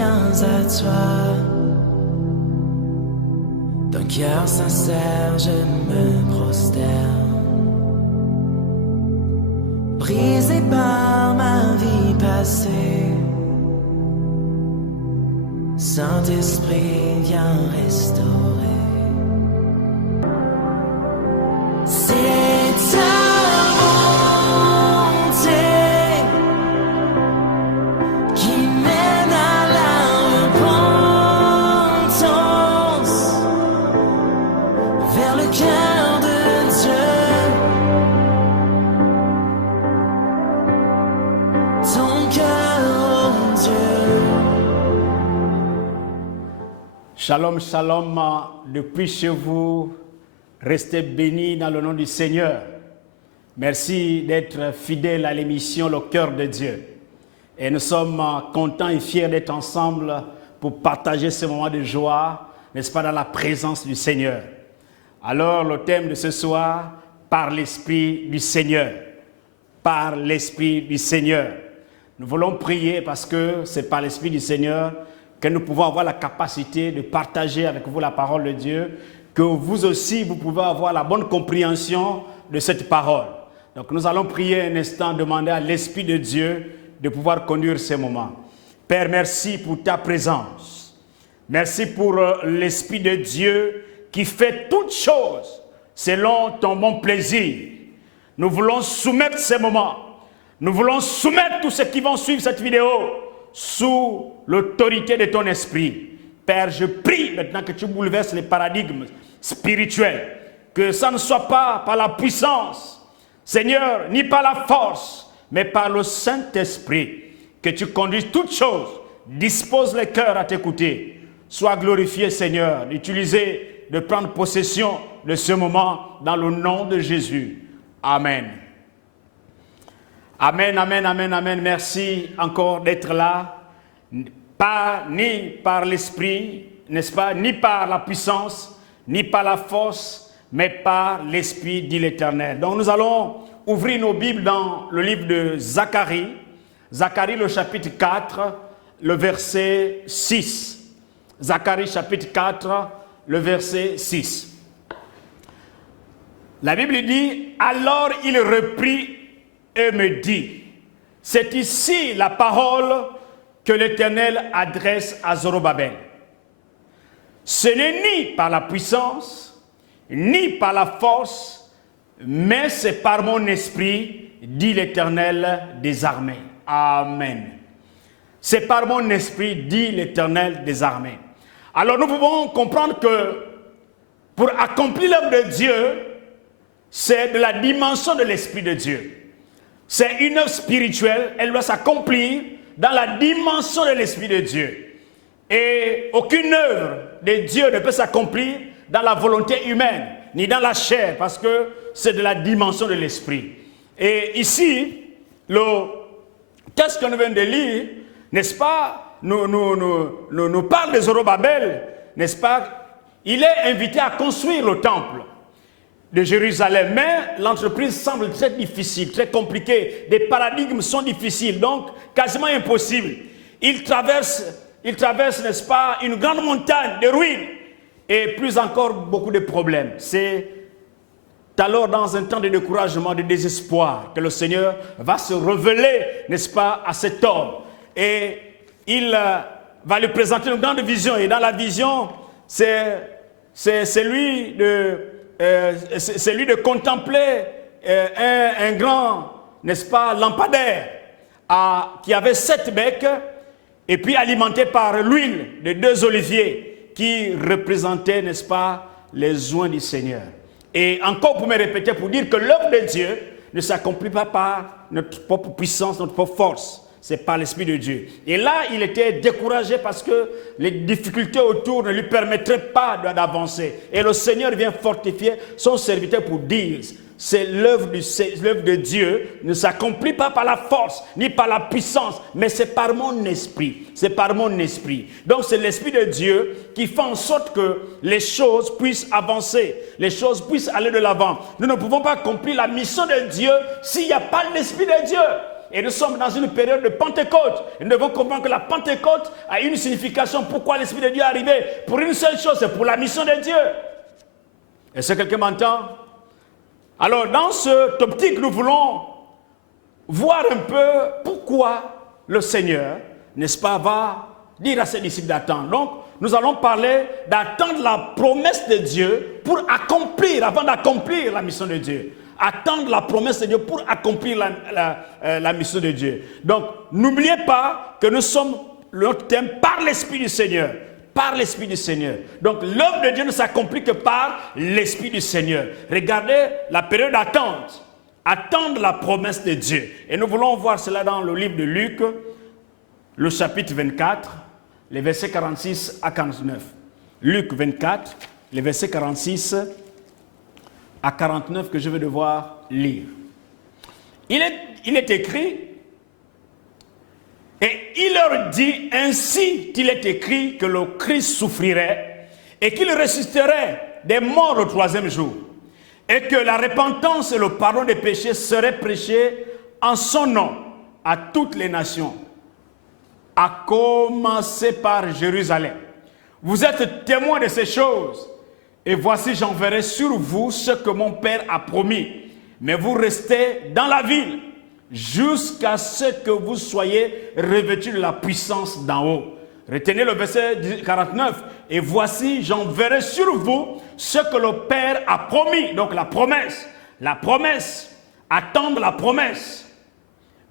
viens à toi. D'un cœur sincère, je me prosterne. Brisé par ma vie passée, Saint-Esprit, viens restaurer. C'est ta bonté qui mène à la repentance vers le cœur de Dieu. Ton cœur, oh Dieu. Shalom, shalom, depuis chez vous, restez bénis dans le nom du Seigneur. Merci d'être fidèles à l'émission Le Cœur de Dieu. Et nous sommes contents et fiers d'être ensemble pour partager ce moment de joie, n'est-ce pas, dans la présence du Seigneur. Alors, le thème de ce soir, par l'Esprit du Seigneur. Par l'Esprit du Seigneur. Nous voulons prier parce que c'est par l'Esprit du Seigneur que nous pouvons avoir la capacité de partager avec vous la parole de Dieu, que vous aussi, vous pouvez avoir la bonne compréhension de cette parole. Donc nous allons prier un instant, demander à l'Esprit de Dieu de pouvoir conduire ces moments. Père, merci pour ta présence. Merci pour l'Esprit de Dieu qui fait toutes choses selon ton bon plaisir. Nous voulons soumettre ces moments. Nous voulons soumettre tous ceux qui vont suivre cette vidéo sous l'autorité de ton esprit. Père, je prie maintenant que tu bouleverses les paradigmes spirituels, que ça ne soit pas par la puissance, Seigneur, ni par la force, mais par le Saint-Esprit, que tu conduises toutes choses, dispose les cœurs à t'écouter. Sois glorifié, Seigneur, d'utiliser, de prendre possession de ce moment dans le nom de Jésus. Amen. Amen, amen, amen, amen. Merci encore d'être là. Pas ni par l'esprit, n'est-ce pas, ni par la puissance, ni par la force, mais par l'Esprit, dit l'Éternel. Donc nous allons ouvrir nos Bibles dans le livre de Zacharie. Zacharie, le chapitre 4, le verset 6. Zacharie, chapitre 4, le verset 6. La Bible dit, alors il reprit et me dit, c'est ici la parole que l'Éternel adresse à Zorobabel. Ce n'est ni par la puissance, ni par la force, mais c'est par mon esprit, dit l'Éternel des armées. Amen. C'est par mon esprit, dit l'Éternel des armées. Alors nous pouvons comprendre que pour accomplir l'œuvre de Dieu, c'est de la dimension de l'Esprit de Dieu. C'est une œuvre spirituelle, elle doit s'accomplir dans la dimension de l'Esprit de Dieu. Et aucune œuvre de Dieu ne peut s'accomplir dans la volonté humaine, ni dans la chair, parce que c'est de la dimension de l'Esprit. Et ici, le texte que nous venons de lire, n'est-ce pas, nous parle de Zorobabel, n'est-ce pas, il est invité à construire le temple de Jérusalem, mais l'entreprise semble très difficile, très compliquée, des paradigmes sont difficiles, donc quasiment impossible. Il traverse, n'est-ce pas, une grande montagne de ruines et plus encore beaucoup de problèmes. C'est alors dans un temps de découragement, de désespoir que le Seigneur va se révéler, n'est-ce pas, à cet homme. Et il va lui présenter une grande vision, et dans la vision, c'est lui de contempler un grand, n'est-ce pas, lampadaire qui avait 7 becs et puis alimenté par l'huile de 2 oliviers qui représentaient, n'est-ce pas, les oins du Seigneur. Et encore pour me répéter, pour dire que l'œuvre de Dieu ne s'accomplit pas par notre propre puissance, notre propre force. C'est par l'Esprit de Dieu. Et là, il était découragé parce que les difficultés autour ne lui permettraient pas d'avancer. Et le Seigneur vient fortifier son serviteur pour dire, c'est l'œuvre de Dieu ne s'accomplit pas par la force, ni par la puissance, mais c'est par mon esprit. C'est par mon esprit. Donc c'est l'Esprit de Dieu qui fait en sorte que les choses puissent avancer, les choses puissent aller de l'avant. Nous ne pouvons pas accomplir la mission de Dieu s'il n'y a pas l'Esprit de Dieu. Et nous sommes dans une période de Pentecôte. Et nous devons comprendre que la Pentecôte a une signification. Pourquoi l'Esprit de Dieu est arrivé? Pour une seule chose, c'est pour la mission de Dieu. Est-ce que quelqu'un m'entend? Alors, dans cette optique, nous voulons voir un peu pourquoi le Seigneur, n'est-ce pas, va dire à ses disciples d'attendre. Donc, nous allons parler d'attendre la promesse de Dieu pour accomplir, avant d'accomplir la mission de Dieu. Attendre la promesse de Dieu pour accomplir la mission de Dieu. Donc, n'oubliez pas que nous sommes, notre thème, par l'Esprit du Seigneur. Par l'Esprit du Seigneur. Donc, l'œuvre de Dieu ne s'accomplit que par l'Esprit du Seigneur. Regardez la période d'attente. Attendre la promesse de Dieu. Et nous voulons voir cela dans le livre de Luc, le chapitre 24, les versets 46 à 49. Luc 24, les versets 46 à 49 que je vais devoir lire. Il est écrit, et il leur dit, ainsi il est écrit que le Christ souffrirait et qu'il ressusciterait des morts au troisième jour, et que la repentance et le pardon des péchés seraient prêchés en son nom à toutes les nations, à commencer par Jérusalem. Vous êtes témoins de ces choses, et voici j'enverrai sur vous ce que mon Père a promis. Mais vous restez dans la ville, jusqu'à ce que vous soyez revêtus de la puissance d'en haut. Retenez le verset 49. Et voici j'enverrai sur vous ce que le Père a promis. Donc la promesse, attendre la promesse.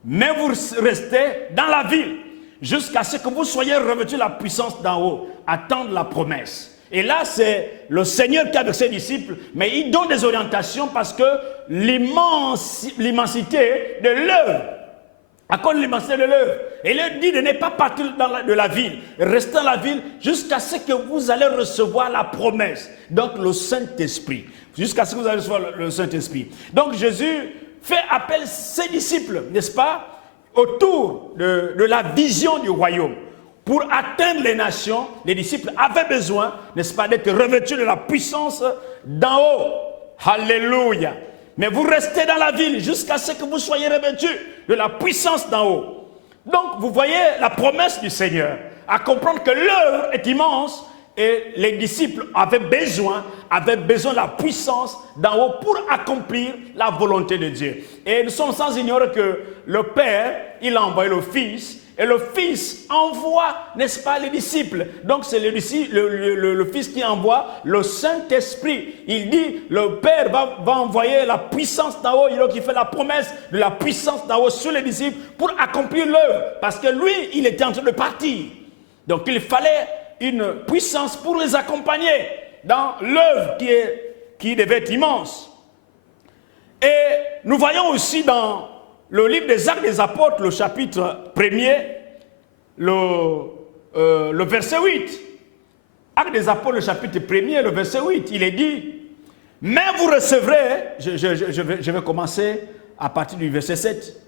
Mais vous restez dans la ville, jusqu'à ce que vous soyez revêtus de la puissance d'en haut. Attendre la promesse. Et là, c'est le Seigneur qui a avec ses disciples, mais il donne des orientations parce que l'immensité de l'œuvre, à cause de l'immensité de l'œuvre, il leur dit de ne pas partir de la ville, restez dans la ville jusqu'à ce que vous allez recevoir la promesse, donc le Saint-Esprit, jusqu'à ce que vous allez recevoir le Saint-Esprit. Donc Jésus fait appel à ses disciples, n'est-ce pas, autour de la vision du royaume. Pour atteindre les nations, les disciples avaient besoin, n'est-ce pas, d'être revêtus de la puissance d'en haut. Alléluia. Mais vous restez dans la ville jusqu'à ce que vous soyez revêtus de la puissance d'en haut. Donc, vous voyez la promesse du Seigneur, à comprendre que l'œuvre est immense et les disciples avaient besoin de la puissance d'en haut pour accomplir la volonté de Dieu. Et nous sommes sans ignorer que le Père, il a envoyé le Fils. Et le Fils envoie, n'est-ce pas, les disciples. Donc c'est le Fils qui envoie le Saint-Esprit. Il dit, le Père va envoyer la puissance d'en haut. Donc il fait la promesse de la puissance d'en haut sur les disciples pour accomplir l'œuvre. Parce que lui, il était en train de partir. Donc il fallait une puissance pour les accompagner dans l'œuvre qui devait être immense. Et nous voyons aussi dans le livre des Actes des Apôtres, le chapitre 1er, le verset 8. Actes des Apôtres, le chapitre 1er, le verset 8, il est dit, mais vous recevrez, je vais commencer à partir du verset 7.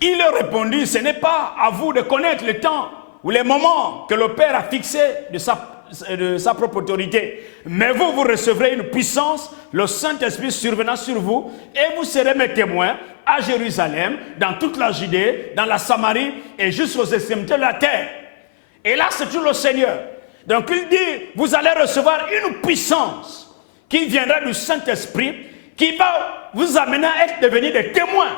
Il leur répondit, ce n'est pas à vous de connaître le temps ou les moments que le Père a fixé de sa propre autorité. Mais vous recevrez une puissance, le Saint-Esprit survenant sur vous, et vous serez mes témoins à Jérusalem, dans toute la Judée, dans la Samarie, et jusqu'aux extrémités de la terre. Et là, c'est tout le Seigneur. Donc il dit, vous allez recevoir une puissance qui viendra du Saint-Esprit, qui va vous amener à devenir des témoins,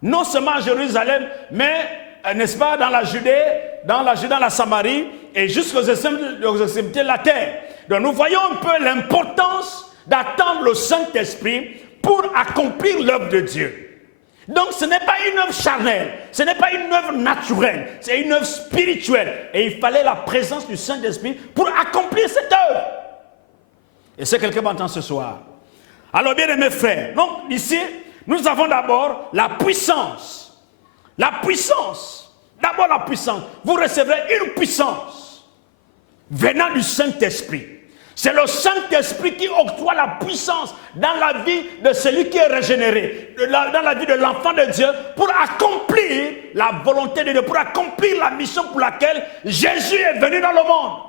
non seulement à Jérusalem, mais, n'est-ce pas, dans la Judée, dans la Samarie, et jusqu'aux extrémités de la terre. Donc nous voyons un peu l'importance d'attendre le Saint-Esprit pour accomplir l'œuvre de Dieu. Donc ce n'est pas une œuvre charnelle, ce n'est pas une œuvre naturelle, c'est une œuvre spirituelle. Et il fallait la présence du Saint-Esprit pour accomplir cette œuvre. Et c'est quelqu'un m'entend ce soir. Alors bien aimés frères, donc ici, nous avons d'abord la puissance. La puissance. D'abord la puissance. Vous recevrez une puissance venant du Saint-Esprit. C'est le Saint-Esprit qui octroie la puissance dans la vie de celui qui est régénéré, dans la vie de l'enfant de Dieu, pour accomplir la volonté de Dieu, pour accomplir la mission pour laquelle Jésus est venu dans le monde,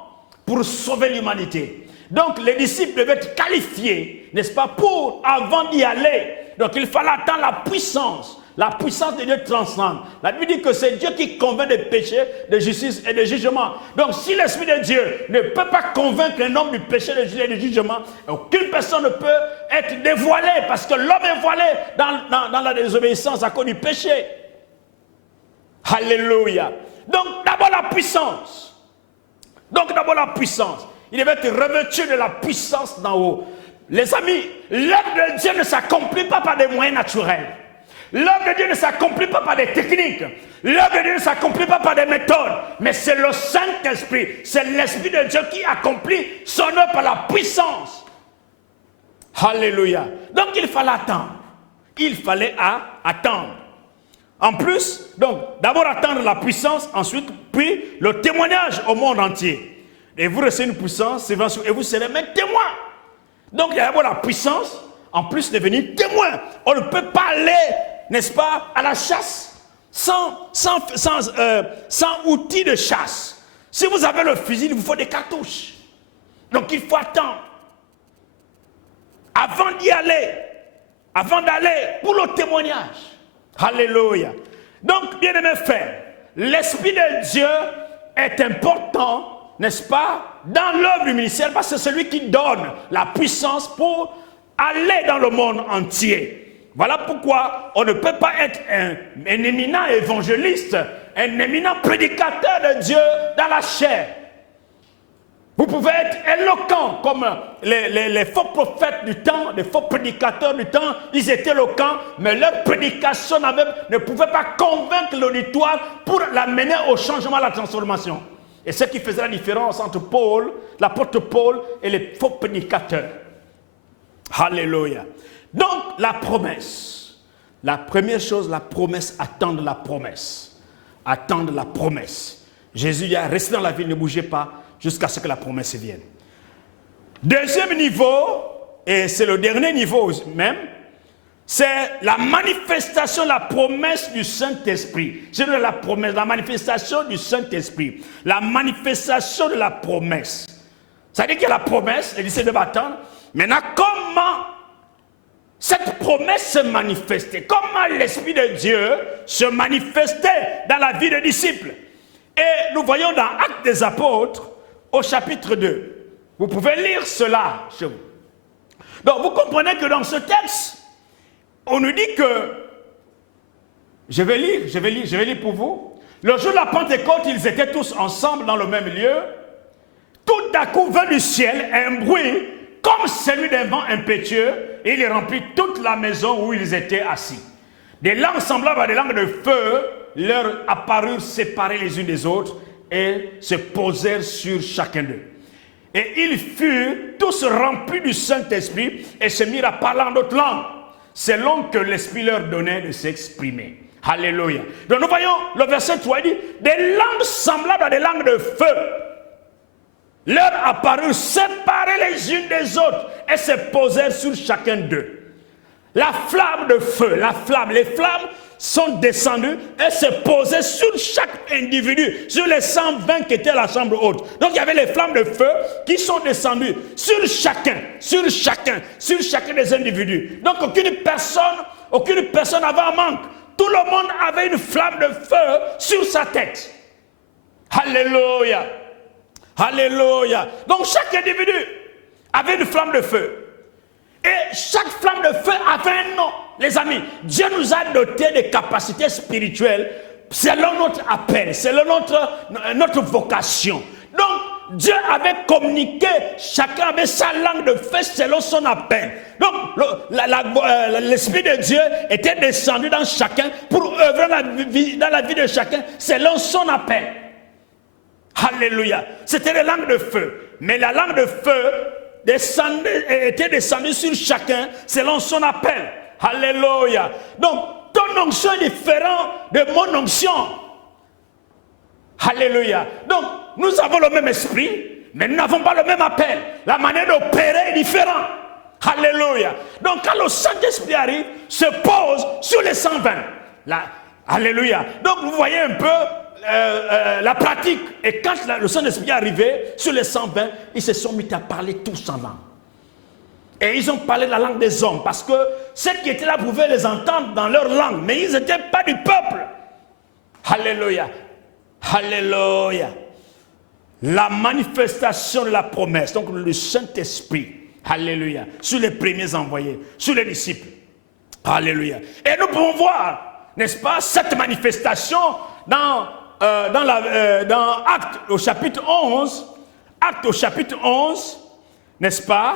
pour sauver l'humanité. Donc les disciples devaient être qualifiés, n'est-ce pas, pour, avant d'y aller. Donc il fallait attendre la puissance. La puissance de Dieu transcende. La Bible dit que c'est Dieu qui convainc des péchés, de justice et de jugement. Donc si l'Esprit de Dieu ne peut pas convaincre un homme du péché, de justice et de jugement, aucune personne ne peut être dévoilée parce que l'homme est voilé dans la désobéissance à cause du péché. Alléluia. Donc d'abord la puissance. Il devait être revêtu de la puissance d'en haut. Les amis, l'œuvre de Dieu ne s'accomplit pas par des moyens naturels. L'œuvre de Dieu ne s'accomplit pas par des techniques. L'œuvre de Dieu ne s'accomplit pas par des méthodes. Mais c'est le Saint-Esprit. C'est l'Esprit de Dieu qui accomplit son œuvre par la puissance. Alléluia. Donc il fallait attendre. Attendre. En plus, donc, d'abord attendre la puissance, ensuite, puis le témoignage au monde entier. Et vous recevez une puissance, et vous serez même témoin. Donc il y a d'abord la puissance, en plus devenir témoin. On ne peut pas aller, n'est-ce pas, à la chasse sans outils de chasse. Si vous avez le fusil, il vous faut des cartouches. Donc il faut attendre. Avant d'aller pour le témoignage. Alléluia. Donc, bien-aimés frères, l'Esprit de Dieu est important, n'est-ce pas, dans l'œuvre du ministère, parce que c'est celui qui donne la puissance pour aller dans le monde entier. Voilà pourquoi on ne peut pas être un éminent évangéliste, un éminent prédicateur de Dieu dans la chair. Vous pouvez être éloquent comme les faux prophètes du temps, les faux prédicateurs du temps, ils étaient éloquents, mais leur prédication ne pouvait pas convaincre l'auditoire pour l'amener au changement, à la transformation. Et ce qui faisait la différence entre l'apôtre Paul et les faux prédicateurs. Alléluia. Donc, la promesse. La première chose, la promesse, attendre la promesse. Attendre la promesse. Jésus dit, restez dans la ville, ne bougez pas, jusqu'à ce que la promesse vienne. Deuxième niveau, et c'est le dernier niveau même, c'est la manifestation, la promesse du Saint-Esprit. C'est la promesse, la manifestation du Saint-Esprit. La manifestation de la promesse. Ça veut dire qu'il y a la promesse, les disciples doivent attendre. Maintenant, comment cette promesse se manifestait? Comment l'Esprit de Dieu se manifestait dans la vie des disciples? Et nous voyons dans Actes des Apôtres, au chapitre 2. Vous pouvez lire cela chez vous. Donc vous comprenez que dans ce texte, on nous dit que, je vais lire pour vous. Le jour de la Pentecôte, ils étaient tous ensemble dans le même lieu. Tout à coup vint du ciel un bruit comme celui d'un vent impétueux, et il remplit toute la maison où ils étaient assis. Des langues semblables à des langues de feu leur apparurent séparées les unes des autres, et se posèrent sur chacun d'eux. Et ils furent tous remplis du Saint-Esprit et se mirent à parler en d'autres langues, selon que l'Esprit leur donnait de s'exprimer. Alléluia. Donc nous voyons le verset 3, il dit, des langues semblables à des langues de feu leur apparurent séparées les unes des autres et se posèrent sur chacun d'eux. La flamme de feu, les flammes sont descendues et se posaient sur chaque individu, sur les 120 qui étaient à la chambre haute. Donc il y avait les flammes de feu qui sont descendues sur chacun des individus. Donc aucune personne avait un manque. Tout le monde avait une flamme de feu sur sa tête. Alléluia. Alléluia. Donc chaque individu avait une flamme de feu. Et chaque flamme de feu avait un nom. Les amis, Dieu nous a doté de capacités spirituelles selon notre appel, selon notre vocation. Donc, Dieu avait communiqué, chacun avait sa langue de feu selon son appel. Donc, l'Esprit de Dieu était descendu dans chacun pour œuvrer dans la vie de chacun selon son appel. Alléluia. C'était les langues de feu. Mais la langue de feu était descendue sur chacun selon son appel. Alléluia. Donc, ton onction est différente de mon onction. Alléluia. Donc, nous avons le même esprit, mais nous n'avons pas le même appel. La manière d'opérer est différente. Alléluia. Donc, quand le Saint-Esprit arrive, se pose sur les 120. Là, alléluia. Donc, vous voyez un peu la pratique. Et quand le Saint-Esprit est arrivé sur les 120, ils se sont mis à parler tous en langue. Et ils ont parlé la langue des hommes parce que ceux qui étaient là pouvaient les entendre dans leur langue, mais ils n'étaient pas du peuple. Alléluia. Alléluia. La manifestation de la promesse, donc le Saint-Esprit, alléluia, sur les premiers envoyés, sur les disciples. Alléluia. Et nous pouvons voir, n'est-ce pas, cette manifestation dans Actes au chapitre 11. Actes au chapitre 11, n'est-ce pas?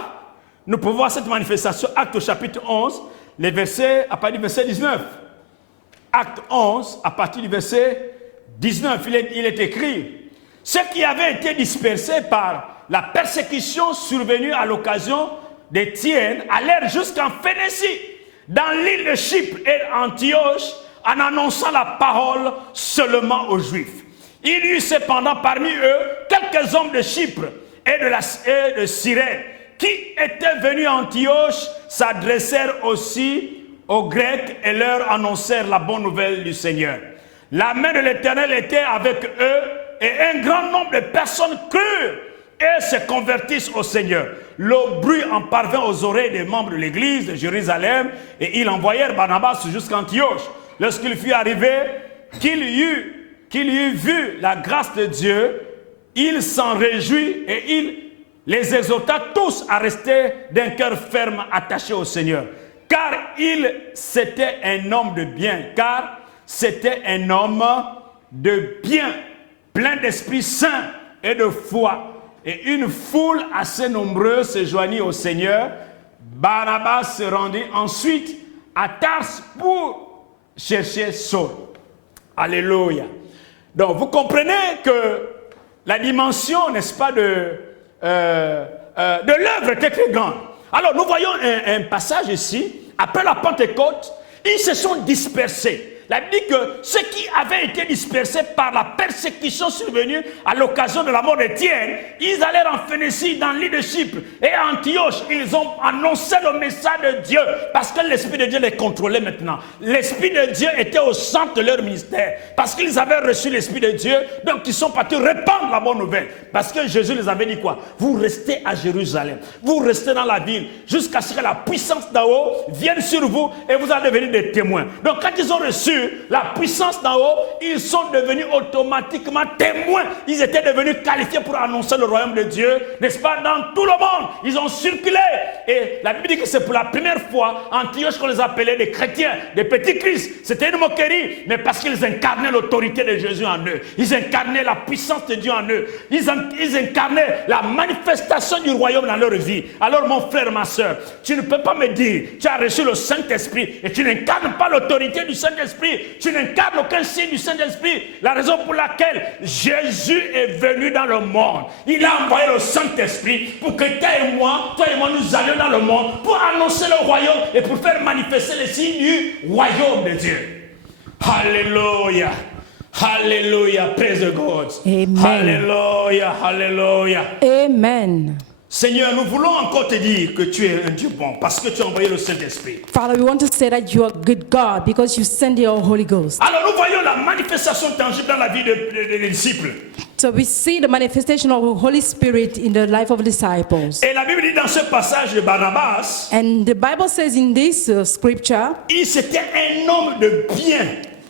Nous pouvons voir cette manifestation, Actes au chapitre 11, les versets, à partir du verset 19. Acte 11, à partir du verset 19, il est écrit: ceux qui avaient été dispersés par la persécution survenue à l'occasion d'Étienne allèrent jusqu'en Phénicie, dans l'île de Chypre et Antioche, en annonçant la parole seulement aux Juifs. Il y eut cependant parmi eux quelques hommes de Chypre et de Cyrène qui étaient venus à Antioche, s'adressèrent aussi aux Grecs et leur annoncèrent la bonne nouvelle du Seigneur. La main de l'Éternel était avec eux et un grand nombre de personnes crurent et se convertissent au Seigneur. Le bruit en parvint aux oreilles des membres de l'église de Jérusalem et ils envoyèrent Barnabas jusqu'à Antioche. Lorsqu'il fut arrivé, qu'il y eut vu la grâce de Dieu, il s'en réjouit et il les exhorta tous à rester d'un cœur ferme attaché au Seigneur. Car c'était un homme de bien, plein d'Esprit Saint et de foi. Et une foule assez nombreuse se joignit au Seigneur. Barnabas se rendit ensuite à Tarse pour chercher Saul. Alléluia. Donc vous comprenez que la dimension, n'est-ce pas, de l'œuvre était très grande. Alors nous voyons un passage ici, après la Pentecôte, ils se sont dispersés. La Bible dit que ceux qui avaient été dispersés par la persécution survenue à l'occasion de la mort d'Étienne, ils allèrent en Phénicie, dans l'île de Chypre et à Antioche. Ils ont annoncé le message de Dieu parce que l'Esprit de Dieu les contrôlait maintenant. L'Esprit de Dieu était au centre de leur ministère parce qu'ils avaient reçu l'Esprit de Dieu. Donc ils sont partis répandre la bonne nouvelle parce que Jésus les avait dit quoi? Vous restez à Jérusalem, vous restez dans la ville jusqu'à ce que la puissance d'en haut vienne sur vous et vous allez devenir des témoins. Donc quand ils ont reçu la puissance d'en haut, ils sont devenus automatiquement témoins. Ils étaient devenus qualifiés pour annoncer le royaume de Dieu, n'est-ce pas, dans tout le monde. Ils ont circulé. Et la Bible dit que c'est pour la première fois Antioche qu'on les appelait des chrétiens, des petits Christ. C'était une moquerie, mais parce qu'ils incarnaient l'autorité de Jésus en eux. Ils incarnaient la puissance de Dieu en eux. Ils incarnaient la manifestation du royaume dans leur vie. Alors mon frère, ma soeur, tu ne peux pas me dire, tu as reçu le Saint-Esprit et tu n'incarnes pas l'autorité du Saint-Esprit. Tu n'incarnes aucun signe du Saint-Esprit. La raison pour laquelle Jésus est venu dans le monde, il a envoyé le Saint-Esprit pour que toi et moi, nous allions dans le monde pour annoncer le royaume et pour faire manifester les signes du royaume de Dieu. Alléluia. Alléluia. Praise the God. Amen. Alléluia. Alléluia. Amen. Seigneur, nous voulons encore te dire que tu es un Dieu bon parce que tu as envoyé le Saint-Esprit. Father, we want to say that you are good God because you send your Holy Ghost. Alors nous voyons la manifestation tangible dans la vie des disciples. So we see the manifestation of the Holy Spirit in the life of disciples. Et la Bible dit dans ce passage de Barnabas, And the Bible says in this scripture, c'était un homme de bien,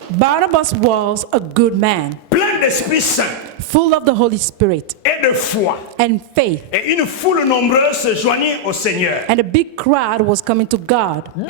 Barnabas was a good man, plein d'Esprit Saint full of the Holy Spirit et de foi. and faith. Et une foule nombreuse se joignit au Seigneur. And a big crowd was coming to God. Donc,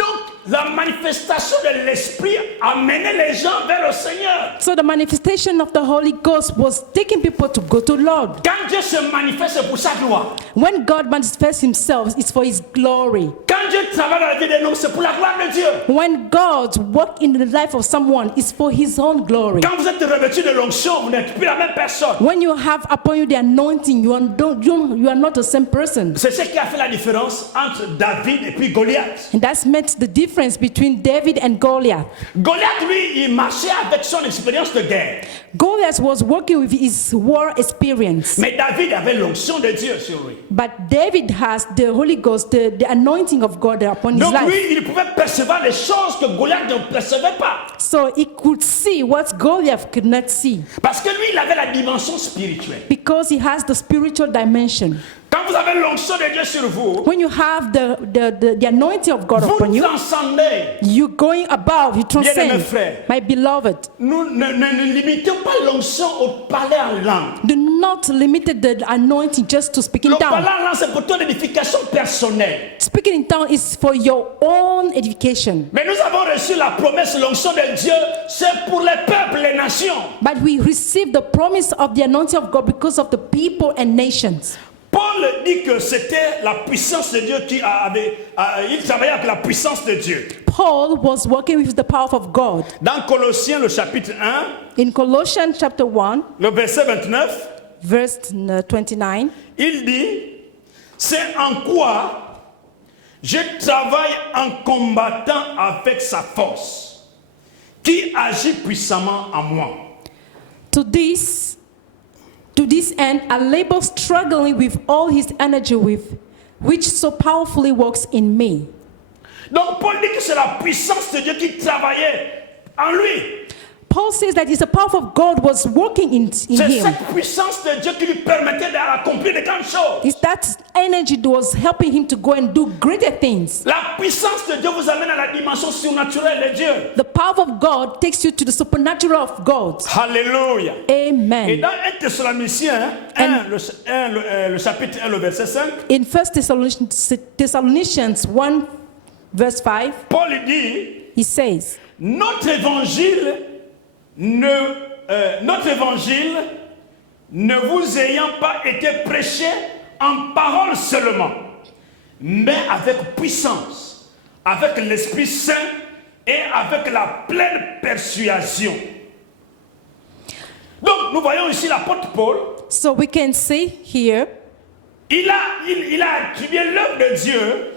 la manifestation de l'Esprit amenait les gens vers le Seigneur. So the manifestation of the Holy Ghost was taking people to go to Lord. Quand Dieu se manifeste, c'est pour sa gloire. When God manifests himself, it's for his glory. Quand Dieu travaille dans la vie des hommes, c'est pour la gloire de Dieu. When God works in the life of someone, it's for his own glory. Quand vous êtes revêtu de l'onction, vous n'êtes plus la même personne. When you have upon you the anointing, you are not the same person. C'est ce qui a fait la différence entre David et puis Goliath. And that's meant the difference difference between David and Goliath. Goliath, lui, il marchait avec son expérience de guerre. Goliath was working with his war experience. Mais David avait l'onction de Dieu sur lui. But David has the Holy Ghost, the anointing of God upon his Donc life. lui, il pouvait percevoir les choses que Goliath ne percevait pas. So he could see what Goliath could not see. Parce que lui, il avait la dimension spirituelle. Because he has the spiritual dimension. Quand vous avez l'onction de Dieu sur vous, When you have the anointing of God upon vous you, transcendez. you're going above, you Bien-aimés transcend. frères, My beloved, nous ne limitons pas l'onction au parler en langue. do not limit the anointing just to speak in Le parler tongues. en langue, c'est pour ton édification personnelle. Speaking in tongues is for your own edification. Mais nous avons reçu la promesse, l'onction de Dieu, c'est pour les peuples, les nations. But we receive the promise of the anointing of God because of the people and nations. Paul dit que c'était la puissance de Dieu il travaillait avec la puissance de Dieu. Paul was working with the power of God. Dans Colossiens, le chapitre 1, In Colossians chapter 1, le verset 29, verse 29, il dit, c'est en quoi je travaille en combattant avec sa force, qui agit puissamment en moi. To this end, I labor struggling with all his energy which so powerfully works in me. Donc Paul dit que c'est la puissance de Dieu qui travaillait en lui. Paul says that it's the power of God was working in C'est him. cette puissance de Dieu qui lui permettait d'accomplir de grandes choses. It's that energy that was helping him to go and do greater things. La puissance de Dieu vous amène à la dimension surnaturelle de Dieu. The power of God takes you to the supernatural of God. Alléluia. Et Amen. dans 1 Thessaloniciens, le chapitre 1, le verset 5, In 1 Thessalonians 1, verse 5, Paul dit, he says, notre évangile ne vous ayant pas été prêché en parole seulement, mais avec puissance, avec l'Esprit Saint et avec la pleine persuasion. Donc nous voyons ici l'apôtre Paul, so we can see here, il a attribué l'œuvre de Dieu.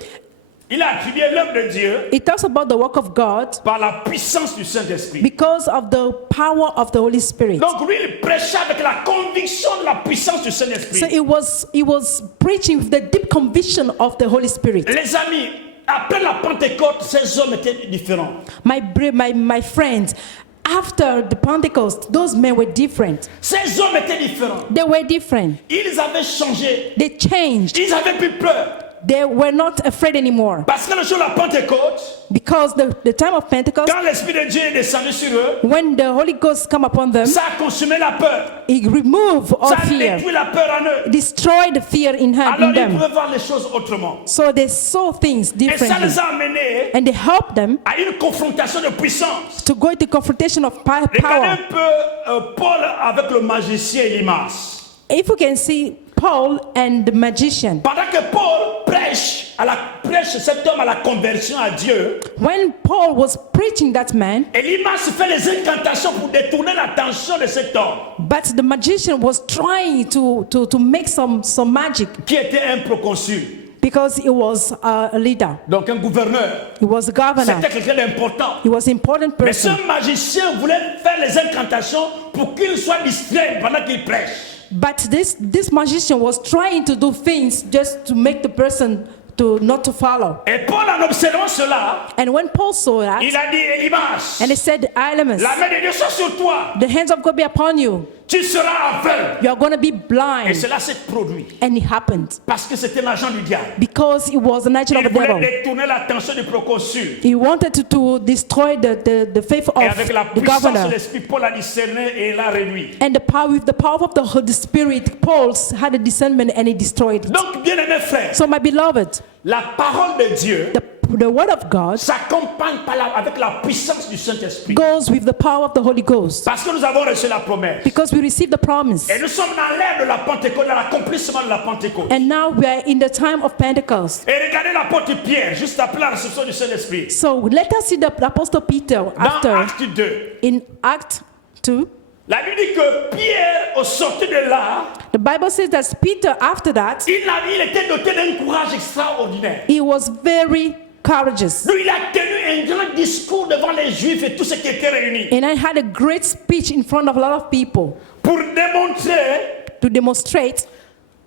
Il a attribué l'œuvre de Dieu it talks about the work of God par la puissance du Saint-Esprit. because of the power of the Holy Spirit. Donc lui, il prêchait avec la conviction de la puissance du So Saint-Esprit. he was preaching with the deep conviction of the Holy Spirit. Les amis, après la Pentecôte, ces hommes étaient différents. My friends, after the Pentecost, those men were different. Ces hommes étaient différents. They were different. Ils avaient changé. They changed. Ils avaient plus peur. They were not afraid anymore. Parce que le jour de la Pentecôte, Because the time of Pentecost, quand l'Esprit de Dieu est descendu sur eux, when the Holy Ghost come upon them, ça a consumé la peur. he removed all Ça a fear, détruit la peur en eux. destroyed the fear in Alors ils them. pouvaient voir les choses autrement. So they saw things Et ça differently. les a amenés And they helped them à une confrontation de puissance. to go into confrontation of Regardez power. un peu Paul avec le magicien Elimas. If you can see Paul and the magician, Pendant que Paul prêche cet homme à la conversion à Dieu, when Paul was preaching that man, Elimas fait les incantations pour détourner l'attention de cet homme but the magician was trying to make some magic qui était un proconsul, because he was a leader. donc un gouverneur. He was a governor. C'était quelqu'un d'important. He was an important Mais ce person. magicien voulait faire les incantations pour qu'il soit distrait pendant qu'il prêche. But this magician was trying to do things just to make the person not to follow. Et Paul, en observant cela, And when Paul saw that, il a dit, Elimas, and he said, Elymas, la main de Dieu soit sur toi, the hands of God be upon you. tu seras aveugle. You are going to be Et blind. cela s'est produit And it happened parce que c'était l'agent du diable. because it was an agent Il of the voulait devil. détourner l'attention du proconsul. He wanted to destroy the faith Et of avec la the puissance governor. de l'esprit, Paul a discerné et il a réduit. And with the power of the Holy Spirit, Paul had a discernment and he destroyed it. Donc, bien aimés frères, So my beloved, la parole de Dieu the word of God s'accompagne avec la puissance du Saint-Esprit. goes with the power of the Holy Ghost Parce que nous avons reçu la promesse. because we received the promise. Et nous sommes dans l'ère de la Pentecôte, dans l'accomplissement de la Pentecôte. And now we are in the time of Pentecost. Et regardez l'apôtre Pierre, juste après la réception du Saint-Esprit. So let us see the Apostle Peter Dans after Acte 2, in Act 2. la Bible dit que Pierre, au sortir de là, The Bible says that Peter after that il était doté d'un courage extraordinaire. he was very courageous. Donc il a tenu un grand discours devant les Juifs et tous ceux qui étaient réunis And I had a great speech in front of a lot of people pour démontrer to demonstrate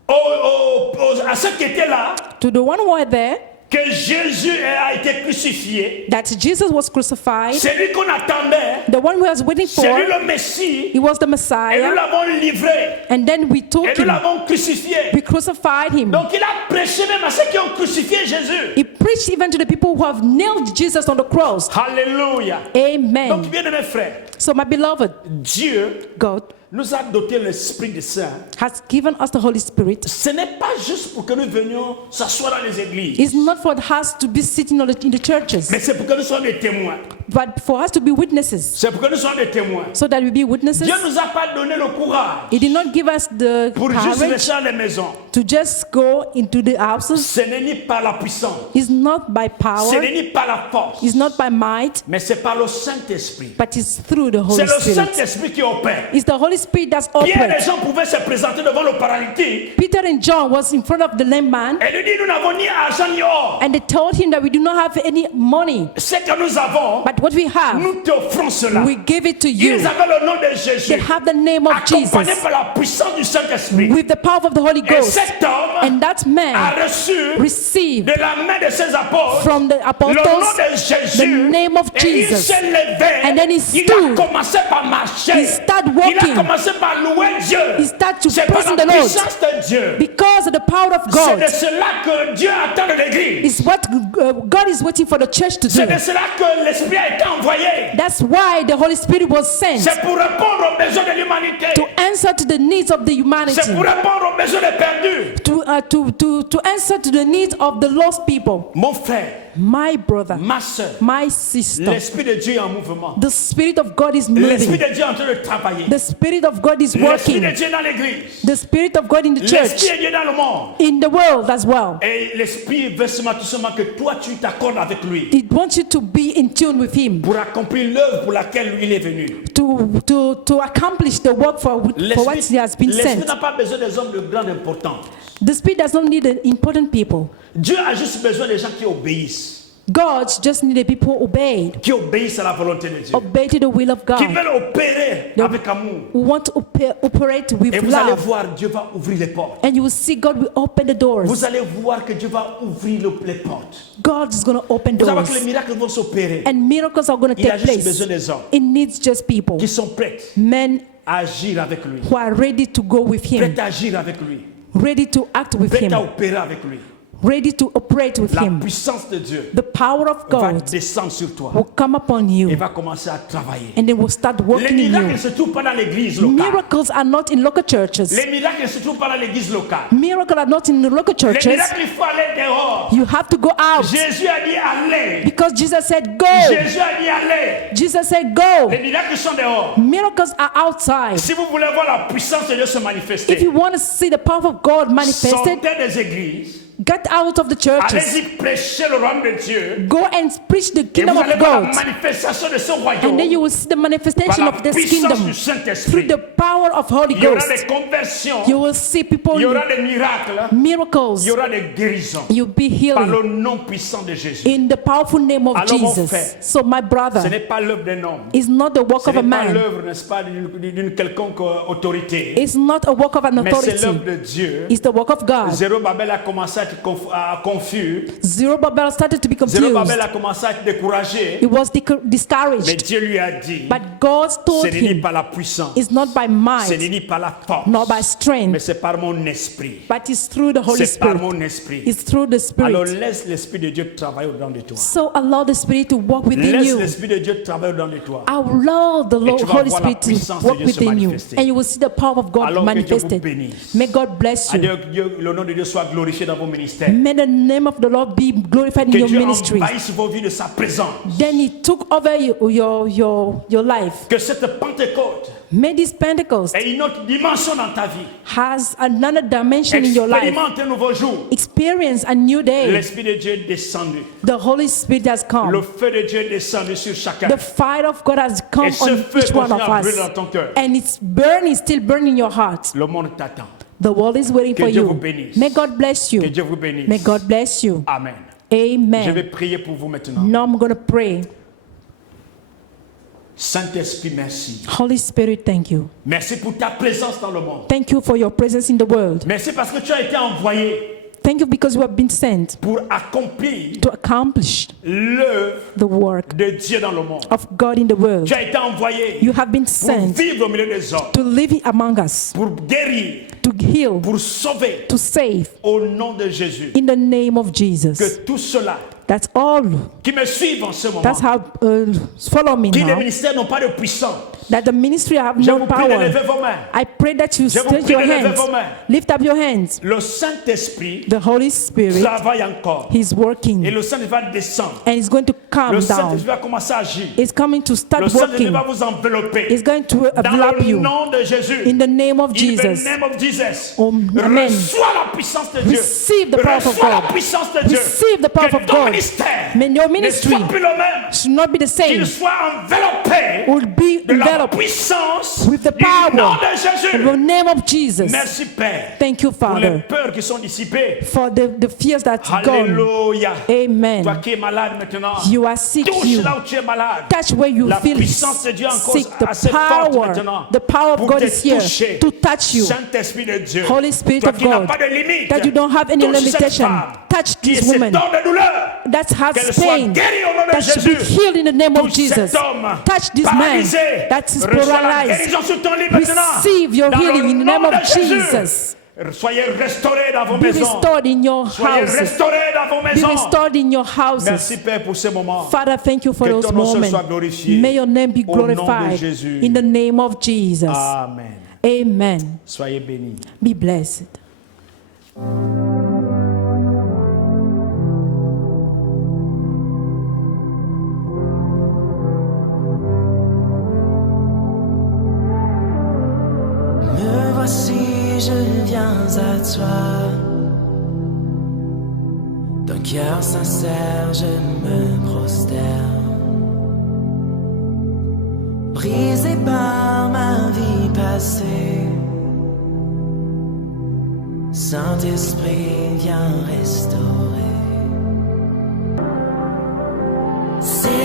à ceux qui étaient là to the one who were there que Jésus a été crucifié. that Jesus was crucified, C'est lui qu'on attendait. the one we was waiting C'est lui for. le Messie. He was the Et nous Messiah. l'avons livré. And then we Et took nous him. l'avons crucifié. We crucified him. Donc il a prêché même à ceux qui ont crucifié Jésus. He preached even to the people who have nailed Jesus on the cross. Alléluia. Donc Amen. bien aimés frères, So my beloved, Dieu God nous a doté l'Esprit de Saint. has given us the Holy Spirit. Ce n'est pas juste pour que nous venions s'asseoir dans les églises, It's not for us to be sitting in the churches, mais c'est pour que nous soyons des témoins. but for us to be witnesses, C'est pour que nous soyons des témoins. so that we be witnesses. Dieu nous a pas donné le courage He did not give us the pour juste courage rester dans les maisons. to just go into the houses. Ce n'est ni par la puissance, It's not by ce power, n'est ni par la force, it's not by might, mais c'est par le Saint-Esprit. but it's through the C'est Holy le Spirit. Saint-Esprit qui opère. It's the Holy Spirit that's Pierre et operates. Jean pouvaient se présenter devant le paralytique Peter and John was in front of the lame man, et lui dit nous n'avons ni argent ni or. and they told him that we do not have any money, Ce que nous avons, but what we have, nous t'offrons cela. we give it to you. Ils avaient le nom de They Jésus, have the name of accompagné Jesus par la puissance du Saint-Esprit. with the power of the Holy Et Ghost. cet homme And that a man reçu received de la main de ses apôtres from the le nom apostles de Jésus. the name of Et il Jesus. s'est levé. And then he Il a stood. commencé par marcher. He started Il a walking. commencé par louer Dieu. He started to C'est par praise la the Lord. puissance de Dieu. Because of the power of C'est God de cela que Dieu attend de l'Église. is what God is waiting for the church to C'est do. de cela que l'Esprit a été envoyé. That's why the Holy Spirit was sent C'est pour répondre aux besoins de l'humanité. to answer to the needs of the humanity, C'est pour répondre aux besoins des perdus. to answer to the needs of the lost people. Mon frère, My brother, ma soeur, my sister, l'Esprit de Dieu est en mouvement. the Spirit of God is L'Esprit moving. de Dieu est en train de travailler. The Spirit of God is L'Esprit de working. Dieu est dans l'Église. The Spirit of God in the L'Esprit church, de Dieu est dans le monde. in the world as well. Et l'Esprit veut seulement tout simplement que toi tu t'accordes avec lui It wants you to be in tune with Him pour accomplir l'œuvre pour laquelle lui il est venu. to accomplish the work for what He has been L'Esprit sent. n'a pas besoin des hommes de grande importance. The Spirit does not need the important people. Dieu a juste besoin des gens qui obéissent. God just needed people who obeyed, Qui obéissent à la volonté de Dieu. obey to the will of Qui God, veulent opérer avec amour. who want to operate with Et vous allez love. voir, Dieu va ouvrir les portes. And you will see God will open the doors. Vous allez voir que Dieu va ouvrir les portes. God is going to open Vous allez voir que les doors. miracles vont s'opérer. And miracles are going to Il a take juste besoin place. des hommes It needs just people, qui sont prêts men à agir avec lui. who are ready to go with Him, Prêts à agir avec lui. ready to act with Prêts à Him, opérer avec lui. ready to operate with La Him. puissance de Dieu The power of va God descendre sur toi will come upon et you, va commencer à travailler. and they will start Les working in miracles ne you. se trouvent pas dans l'église locale. Miracles are not in local churches. Les miracles ne se trouvent pas dans l'église locale. Miracles are not in the local Les churches. miracles, il faut aller dehors. You have to go out Jésus a dit allez. because Jesus said go. Jésus a dit allez. Jesus said go. Les miracles sont dehors. Miracles are outside. Si vous voulez voir la puissance de Dieu se If manifester, you want to see the power of God manifested, sortez des églises, get out of the churches. allez-y prêcher le royaume de Dieu Go and preach the et kingdom vous of allez voir la God. manifestation de ce And royaume then you will see the manifestation par of la this puissance kingdom du through Saint-Esprit. the power of Holy Il y aura Ghost. des conversions, You will see people, il y aura des miracles, miracles. il y aura des guérisons You'll be par healing le nom puissant de Jésus. in the powerful name of Alors, mon Jesus. frère, So my Ce brother, n'est pas l'œuvre d'un homme. it's not the work Ce of a n'est pas man. l'œuvre, n'est-ce pas, d'une quelconque autorité. It's not a work of an Mais c'est l'œuvre authority. de Dieu. It's the work of God. Zérubabel a commencé à être confus. Zerubbabel started to be confused. Zérubabel a commencé à être découragé. He was Mais discouraged. Dieu lui a dit, But God ce told n'est ni him, par la puissance, it's not by ce n'est might, ni par la force, nor by mais strength, c'est par mon esprit. but it's through the Holy C'est par Spirit. mon esprit. It's through the Alors Spirit. laisse l'Esprit de Dieu travailler au-dedans de toi. So allow the Spirit to work within Laisse you. l'Esprit de Dieu travailler au-dedans de toi. Allow the tu vas Holy voir la Spirit to puissance de work Dieu se within you. manifester. And you will see the power of God Alors que Dieu vous manifested. bénisse. May God bless you. Le nom de Dieu soit glorifié dans vos ministères. May the name of the Lord be glorified in Que your Dieu ministry. envahisse vos vies de sa présence. Then He took over your life. Que cette Pentecôte May this Pentecost ait une autre dimension dans ta vie. has another dimension in your life. Expérimente un nouveau jour. Experience a new day. L'Esprit de Dieu est descendu. The Holy Spirit has Le come. feu de Dieu est descendu sur chacun. The fire of God has come Et ce on feu each one continue of à brûler us. dans ton cœur. And it's burning, still burning in your heart. Le monde t'attend. The world is waiting Que for Dieu vous you. bénisse. May God bless Que you. Dieu vous bénisse. May God bless you. Amen. Je vais Amen. prier pour vous maintenant. Now I'm going to pray. Saint-Esprit, merci. Holy Spirit, thank you. Merci pour ta présence dans le monde. Thank you for your presence in the world. Merci parce que tu as été envoyé Thank you because you have been sent pour accomplir to accomplish l'œuvre the work de Dieu dans le monde. of God in the world. Tu as été envoyé You have been pour sent vivre au milieu des hommes, to live among us, pour guérir, to heal, pour sauver to save au nom de Jésus. in the name of Jesus. Que tous ceux-là That's all. qui me suivent en ce moment, That's how, follow me qui les now. ministères n'ont pas de puissance, That the ministry have je no vous prie de lever power. vos mains. I pray that you Je vous stretch prie your de lever hands. vos mains. Lift up your hands. Le Saint-Esprit The Holy Spirit, travaille encore. He's Et working le Saint-Esprit va descendre. and He's going to Le calm down. Saint-Esprit va commencer à agir. It's coming to Le start Saint-Esprit working. va vous envelopper. It's going to Dans envelop le you nom de Jésus. in the name of In the Jesus. name of Jesus. Amen. Reçois la puissance de Dieu. Receive the power of Reçois la God. puissance de Dieu. Receive the power Que of ton God. ministère May your ne ministry soit plus le même. should not be the Qu'il same. soit enveloppé Will be de la enveloped puissance with the du nom power de in Jésus. the name of Jesus. Merci Père Thank you, pour les Father, peurs qui sont dissipées. for the fears that's gone. Alléluia. Amen. Toi qui es malade maintenant, You are sick. touche You là où tu es malade. touch where you La feel puissance de Dieu encore sick. assez The forte power, maintenant the power of pour God te is here toucher. to touch you. Saint-Esprit de Dieu, Holy Spirit toi of qui n'as God, pas de limite, that you don't have any touche cette limitation. femme Touch qui est this cette woman dent de douleur, that has qu'elle soit pain, guérie au nom de that should be Jésus. healed in the name of Touche Jesus. cet homme Touch this man paralysé, that is reçois la paralyzed. guérison sur ton lit maintenant. Receive your Dans le healing in the name nom of de Jésus. Jesus. Soyez restaurés dans vos Be maisons. restored in your Soyez houses. restaurés dans vos Be maisons. restored in your houses. Merci Père pour ces moments. Father, thank you for Que those ton nom se moments. soit glorifié. May your name be Au nom de glorified Jésus. in the name of Jesus. Amen. Amen. Soyez bénis. Be blessed. Me voici, je viens à toi. D'un cœur sincère, je me prosterne. Brisé par ma vie passée, Saint-Esprit, viens restaurer. C'est